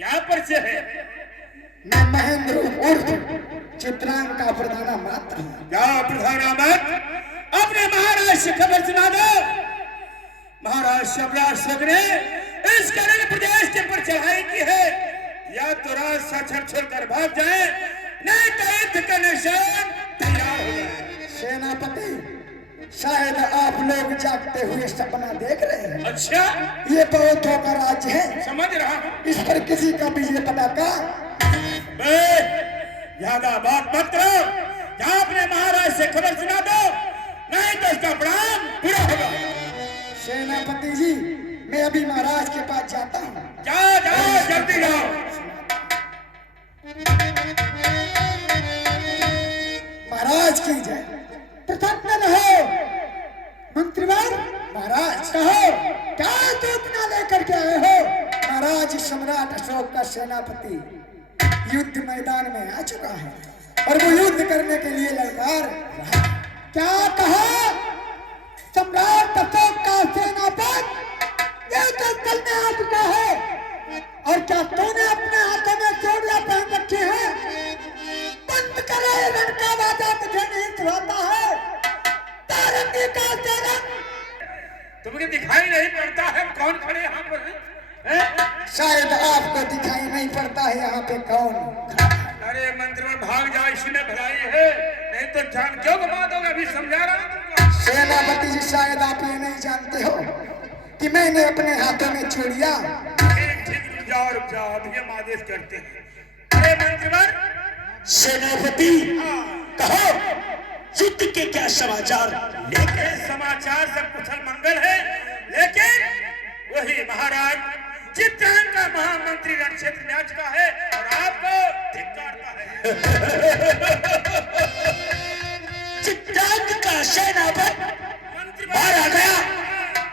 क्या परिचय है? मैं महेंद्र उर्फ चित्रांका प्रधाना मात्र। क्या प्रधाना मत? अपने महाराज से खबर सुना दो। महाराज शिवराज ने इस करण प्रदेश के पर चढ़ाई की है, या तो रास्ता छोड़कर भाग जाए, नहीं तो युद्ध का निशान तैयार हो जाए। सेनापति, शायद आप लोग जागते हुए सपना देख रहे हैं। अच्छा, ये पौधों का राज्य है, समझ रहा हूँ। इस पर किसी का विजय पताका। ज्यादा बात मत करो, क्या अपने महाराज से खबर सुना दो, नहीं तो इसका प्राण पूरा होगा। सेनापति जी, मैं अभी महाराज के पास जाता हूँ। जाओ जाओ, जल्दी जाओ। महाराज की जय। प्रसन्न रहो मंत्रीवर। महाराज कहो, क्या सूचना लेकर के आए हो? महाराज, सम्राट अशोक का सेनापति युद्ध मैदान में आ चुका है और वो युद्ध करने के लिए ललकार रहा। क्या कहा? सम्राट अशोक का सेनापति जंगल में आ चुका है, और क्या तूने अपने हाथों में चोटियां पहन रखी है? बंद करे रण का वादा, तुझे नहीं सुहाता है। तारंगी का चरण तुम्हें दिखाई नहीं पड़ता है कौन खड़े यहाँ पर है? शायद आपको दिखाई नहीं पड़ता है यहाँ पे कौन। अरे मंत्री में भाग जाओ, इसी में भलाई है, नहीं तो जान क्यों गवा दोगे? अभी समझा रहा हूँ तुमको। सेनापति जी, शायद आप ये नहीं जानते हो कि मैंने अपने हाथों में चूड़िया। ठीक ठीक, रुक जाओ, अभी हम आदेश करते हैं। अरे मंत्रीवर। सेनापति, कहो युद्ध के क्या समाचार लेके? समाचार सब कुशल मंगल है, लेकिन वही महाराज चित्रांका महामंत्री रण क्षेत्र में आ चुका है और आपको धिक्कारता है। चित्रांक का सेनापति मारा गया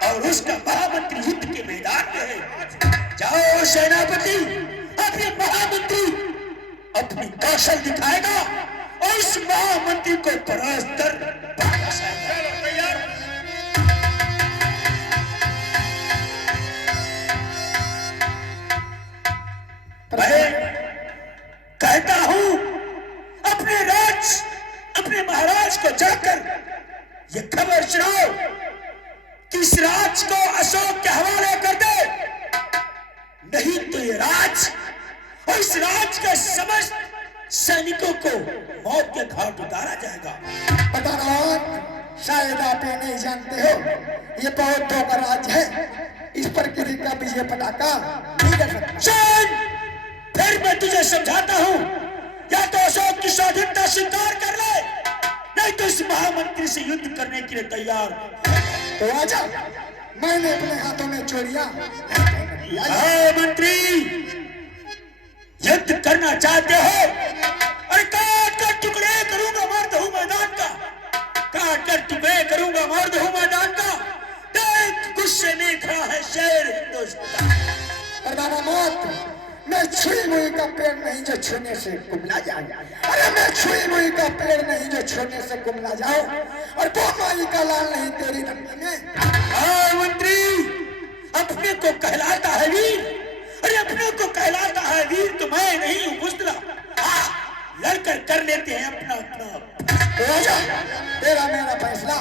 और उसका महामंत्री युद्ध के मैदान में है। जाओ सेनापति, अब ये महामंत्री अपनी कौशल दिखाएगा और उस महामंत्री को परास्त कर वापस आएगा। चलो तैयार। मैं कहता हूं, अपने महाराज को जाकर ये खबर सुनाओ कि इस राज को अशोक के हवाले कर दे, नहीं तो ये राज और इस राज के समस्त सैनिकों को मौत के घाट उतारा जाएगा। प्रधान, शायद आप ये नहीं जानते हो, ये बौद्धों का राज्य है, इस पर किसी का विजय पताका नहीं कर सकता। फिर मैं तुझे समझाता हूं, या तो अशोक की स्वाधीनता स्वीकार कर ले, नहीं तो इस महामंत्री से युद्ध करने के लिए तैयार तो आजा, मैंने अपने हाथों में चूड़िया। मंत्री, युद्ध करना चाहते हो? अरे काट कर टुकड़े करूंगा, मर्द हूं मैदान का, काट कर टुकड़े करूंगा, मर्द हूं मैदान का। देख, गुस्से में खड़ा है शेर हिंदुस्तान। प्रधाना मत, मैं छुई मुई का पेड़ नहीं जो छूने से कुमला जाऊं। अरे मैं छुई मुई का पेड़ नहीं जो छूने से कुमला जाऊं, और बोमाई का लाल नहीं तेरी रंगी में। मंत्री, अपने को कहलाता है वीर, अरे अपने को कहलाता है वीर, तो मैं नहीं हूं बुज़दिल। लड़कर कर लेते हैं अपना अपना। राजा, तेरा मेरा फैसला।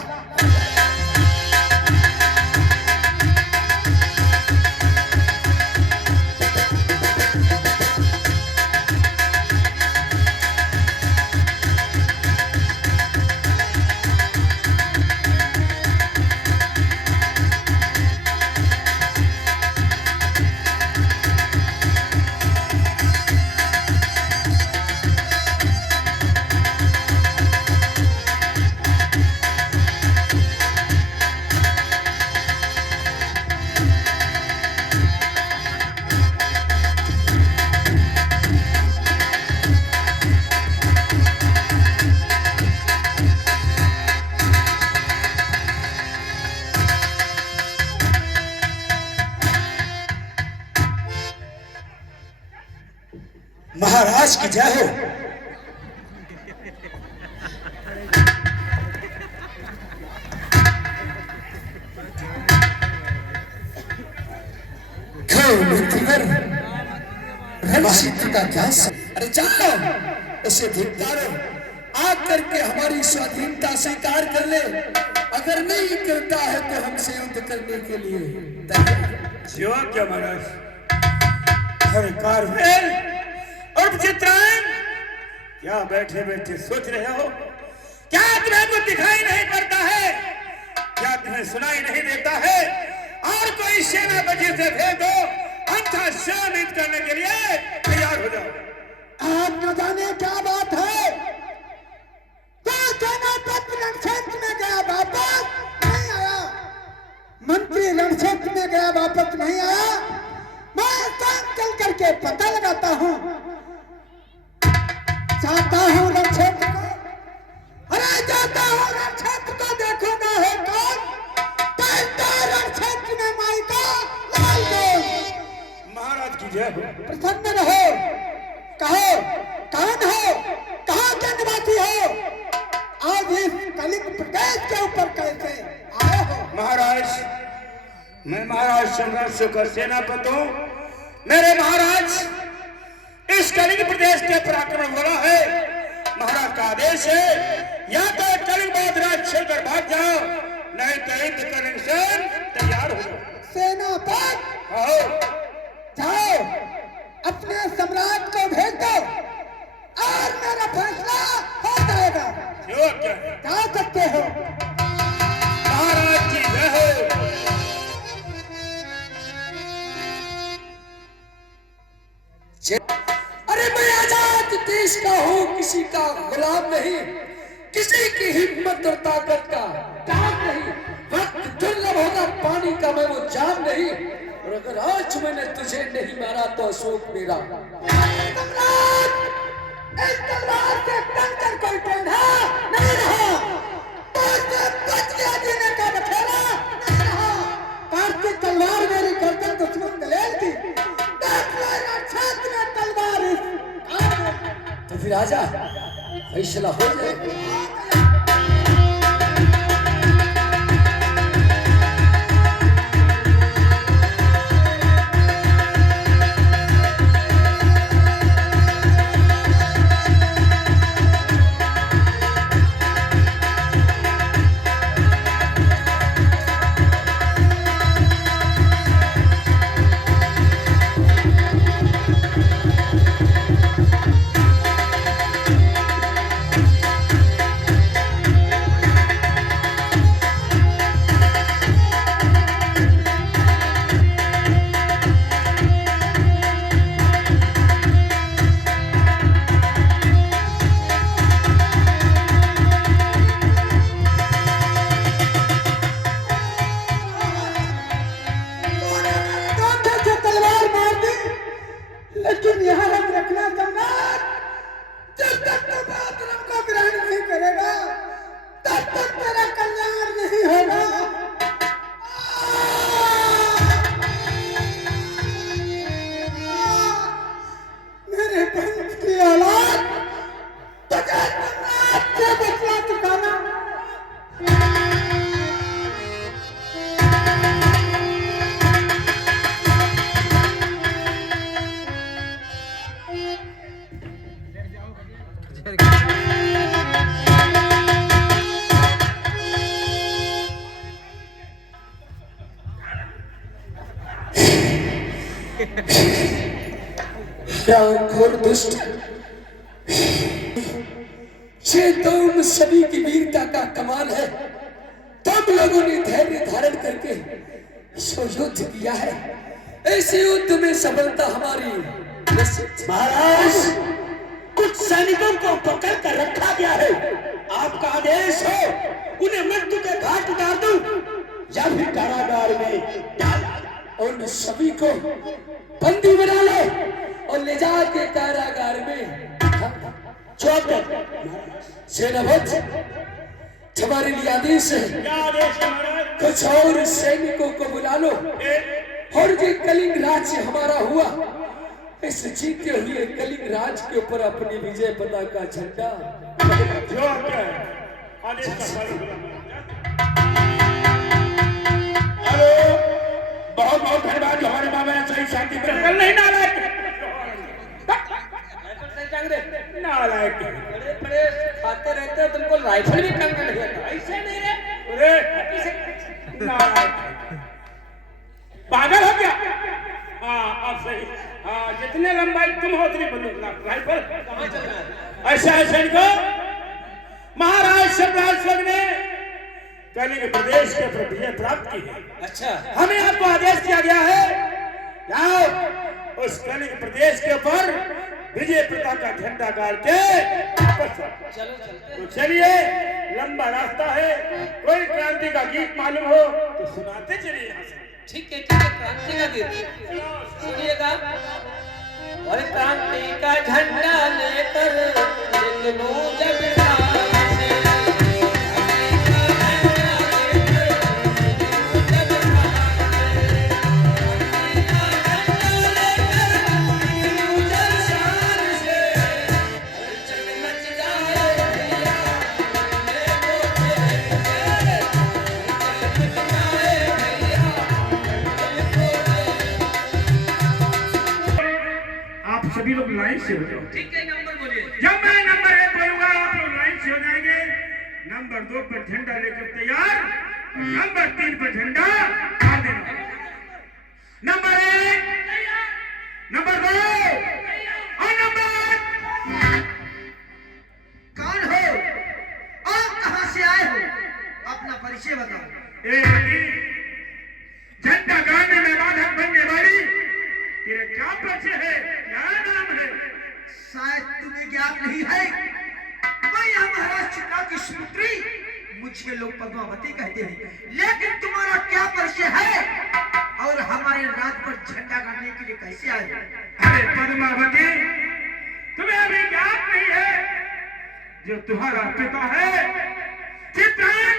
महाराज की जय हो। प्रायश्चित का क्या अरे जाओ, उसे धिक्कारो, आकर के हमारी स्वाधीनता स्वीकार कर ले। अगर नहीं करता है तो हमसे युद्ध करने के लिए तैयार। जो क्या महाराज, हर कारवेल और चित्रायन, क्या बैठे बैठे सोच रहे हो? क्या तुम्हें कुछ दिखाई नहीं पड़ता है? क्या तुम्हें सुनाई नहीं देता है? और कोई सेनापति से भेज दो, अन्यथा शामिल करने के लिए तैयार हो जाओ। आप न जाने क्या बात है, क्या सेनापति रणक्षेत्र में गया वापस नहीं आया, मंत्री रणक्षेत्र में गया वापस नहीं आया। मैं स्वयं चल करके पता लगाता हूँ, जाता हूँ रणक्षेत्र को, अरे जाता हूँ रणक्षेत्र को, देखूंगा है कौन रणक्षेत्र में माई का लाल दो। महाराज की जय हो। प्रसन्न रहो, कहो कौन हो, कहाँ के निवासी हो, आज इस कलिंग प्रदेश के ऊपर कैसे आए हो? महाराज, मैं महाराज संघर्ष का सेनापति हूँ। मेरे महाराज इस कलिंग प्रदेश के पराक्रम वाला है। महाराज का आदेश है, या तो कलिंग राज छोड़कर भाग जाओ, नहीं तो युद्ध करने से तैयार हो जाओ। सेनापति आओ, जाओ, अपने सम्राट को भेज दो और मेरा फैसला हो जाएगा। जो क्या है? जा सकते हो। महाराज की जय हो। अरे मैं आजाद देश का हूँ, किसी का गुलाम नहीं, किसी की हिम्मत और ताकत का काम नहीं। वक्त दुर्लभ होगा पानी का, मैं वो जान नहीं, और अगर आज मैंने तुझे नहीं मारा तो अशोक मेरा। इस तलवार से टंकर कोई टेढ़ा नहीं रहा, मुझसे बच गया जीने का बखेड़ा नहीं रहा। कार्तिक तलवार मेरी गर्दन दुश्मन दलेल थी, तलवार तो फिर आजा, फैसला हो जाए। लेकिन यहाँ हम रखना सम्राट, जब तक तू धर्म को ग्रहण नहीं करेगा तब तक तेरा कल्याण नहीं होगा। मेरे पंच की औलाद तुझे सम्राट से बचला चुकाना। घोर दुष्ट, ये तुम सभी की वीरता का कमाल है। तुम लोगों ने धैर्य धारण करके युद्ध किया है, ऐसे युद्ध में सफलता हमारी। महाराज, कुछ सैनिकों को पकड़ कर रखा गया है, आपका आदेश हो उन्हें मृत्यु के घाट उतार दूं या फिर कारागार में डाल। उन सभी को बंदी बना लो और ले जाके कारागार में छोड़ दो। सेनापति, हमारे लिए आदेश है, कुछ और सैनिकों को बुला लो और ये कलिंग राज्य हमारा हुआ, इस जीते हुए कलिंग राज के ऊपर अपनी विजय पताका झंडा। हेलो, बहुत बहुत धन्यवाद, हमारे मामा ने सही शांति नहीं नाराज। नालायक है। बड़े बड़े खाते रहते हो, तुमको राइफल भी टांगना नहीं आता। ऐसे नहीं रे, अरे नालायक है। पागल हो गया। हाँ अब सही। हाँ जितने लंबाई तुम हो उतनी बंदूक राइफल कहाँ चल रहा है? ऐसा है सैनिकों, महाराज शिवराज सिंह ने कलिंग प्रदेश के ऊपर विजय प्राप्त की है। अच्छा, हमें आपको आदेश दिया गया है, जाओ उस कलिंग प्रदेश के ऊपर विजय प्रताप का झंडा गाड़ के वापस आओ। चलो चलते तो हैं। चलिए, लंबा रास्ता है, कोई क्रांति का गीत मालूम हो तो सुनाते चलिए यहाँ से। ठीक है, क्रांति का गीत सुनिएगा। और क्रांति का झंडा लेकर निकलूं जब शान से, आप सभी लोग लाइन से हो जाओ। ठीक है, नंबर बोलिए। जब मैं नंबर 1 बोलूंगा आप लोग लाइन से हो जाएंगे। नंबर 2 पर झंडा लेकर तैयार, नंबर 3 पर झंडा गाड़ देना। नंबर 1, नंबर 2 और नंबर। कौन हो और कहां से आए हो? अपना परिचय बताओ। झंडा गाड़ने में बाधक बनने वाली तेरे क्या परिचय है, क्या नाम है? शायद तुम्हें ज्ञात नहीं है, मैं यहाँ महाराज चित्रा की सुपुत्री, मुझे लोग पद्मावती कहते हैं, लेकिन तुम्हारा क्या परिचय है और हमारे राज पर झंडा गाड़ने के लिए कैसे आए? अरे पद्मावती, तुम्हें अभी ज्ञात नहीं है, जो तुम्हारा पिता है चित्रन,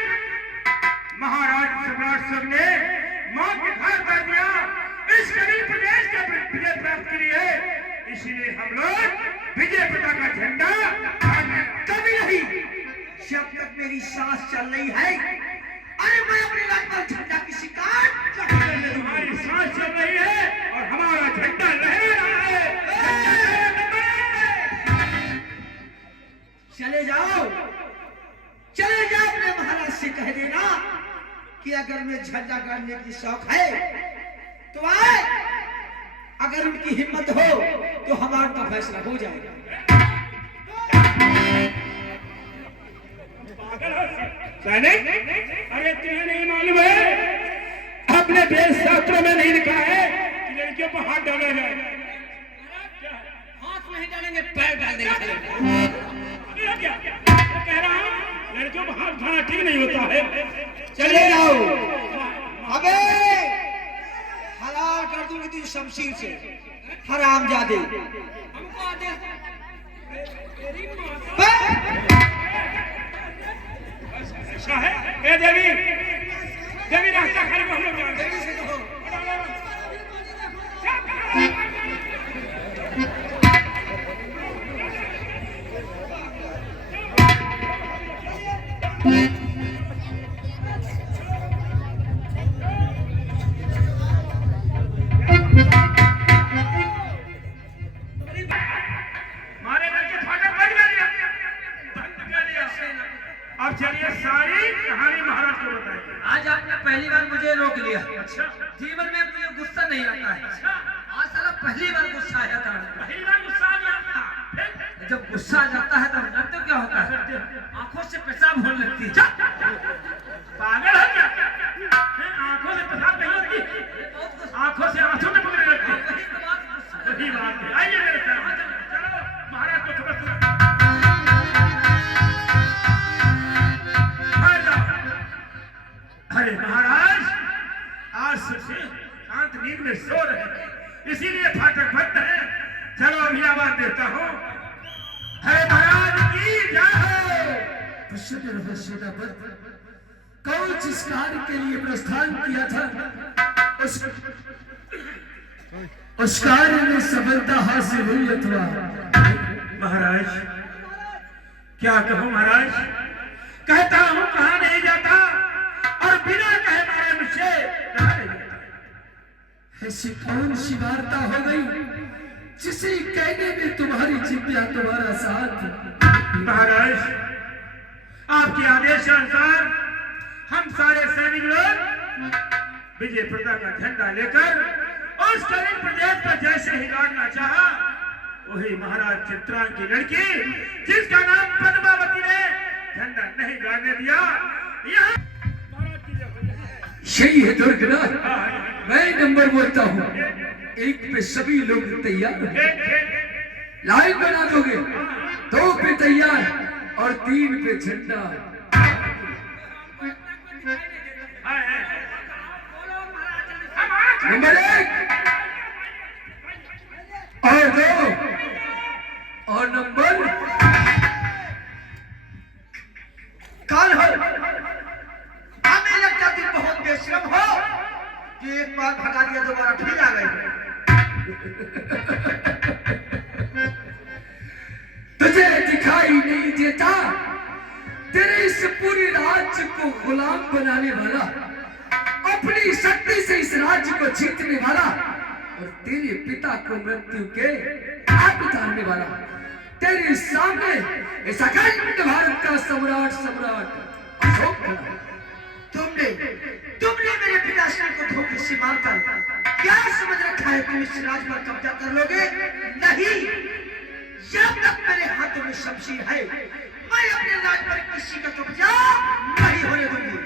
महाराज सम्राट सिंह ने मां के घर कर दिया इस कलिंग प्रदेश के विजय प्राप्त के लिए। इसीलिए हम लोग विजय प्रताप का झंडा कभी नहीं, जब तक मेरी सांस चल रही है, अरे मैं अपने राज पर झंडा की शिकार तुम्हारी सांस चल रही है और हमारा झंडा लहरा रहा है। चले जाओ, चले जाओ, अपने महाराज से कह देना कि अगर मैं झंडा गाड़ने की शौक है तो आए, अगर उनकी हिम्मत हो तो हमारा तो फैसला हो जाएगा। सैनिक, अरे तुम्हें नहीं मालूम है, अपने वेद शास्त्रों में नहीं लिखा है कि लड़कियों पर हाथ डाला जाए। हाथ नहीं डालेंगे, पैर डाल देंगे। क्या कह रहा हूँ, लड़कियों पर हाथ उठाना ठीक नहीं होता है। चले जाओ, अबे हलाल कर दूंगी तुझे शमशीर से, हरामजादे। हमको आदेश अच्छा है। ए देवी, देवी रास्ता खाली को हम लोग जाएंगे। मारे लड़के फाटक बंद कर दिया, बंद कर दिया। अब चलिए सारी कहानी महाराज को बताइए। आज आपने पहली बार मुझे रोक लिया। अच्छा, जीवन में मुझे गुस्सा नहीं आता है। आज साला पहली बार गुस्सा आया था। पहली बार गुस्सा आ गया था। फिर जब गुस्सा आ जाता है तब जानते हो क्या होता है? आंखों से पेशाब होने लगती है। पागल है क्या? फिर आंखों से पेशाब नहीं होती, आंखों से आंसू टपकने लगते हैं। वही तो बात, गुस्सा। वही बात है। आइए मेरे साथ, चलो महाराज को खबर सुना। अरे महाराज, आज से शांत नींद में सो रहे हैं, इसीलिए फाटक बंद है। चलो अभी आवाज देता हूँ, अरे महाराज की जय। प्रसन्न रहो सेनापति, कौन जिस कार्य के लिए प्रस्थान किया था उस कार्य में सफलता हासिल हुई अथवा महाराज क्या कहूँ महाराज, कहता हूँ कहा नहीं जाता और बिना कहे मारे मुझसे कहा नहीं जाता। ऐसी कौन सी वार्ता हो गई जिसे कहने में तुम्हारी जिज्ञा तुम्हारा साथ। महाराज, आपके आदेश अनुसार हम सारे सैनिक लोग विजय प्रदा का झंडा लेकर उस कलिंग प्रदेश पर जैसे ही गाड़ना चाहा, वही महाराज चित्रांग की लड़की जिसका नाम पद्मावती ने झंडा नहीं गाड़ने दिया। यहाँ यही है दुर्गनाथ। मैं नंबर बोलता हूँ, एक पे सभी लोग तैयार हैं। लाइन बना दोगे, 2 पे तैयार और 3 पे झंडा। नंबर 1 और 2 और नंबर काल हो, हमें लगता तुम बहुत बेशरम हो कि एक बार भगा दिया दोबारा फिर आ गए। तुझे दिखाई नहीं देता तेरे इस पूरे राज्य को गुलाम बनाने वाला, अपनी शक्ति से इस राज्य को जीतने वाला और तेरे पिता को मृत्यु के घाट उतारने वाला, तेरे सामने इस अखंड भारत का सम्राट अशोक खड़ा। तुमने मेरे पिताश्री को धोखे से मारकर क्या समझ रखा है तुम इस राज पर कब्जा कर लोगे? नहीं, जब तक मेरे हाथों में शमशीर है मैं अपने राज पर किसी का कब्जा नहीं होने दूंगी।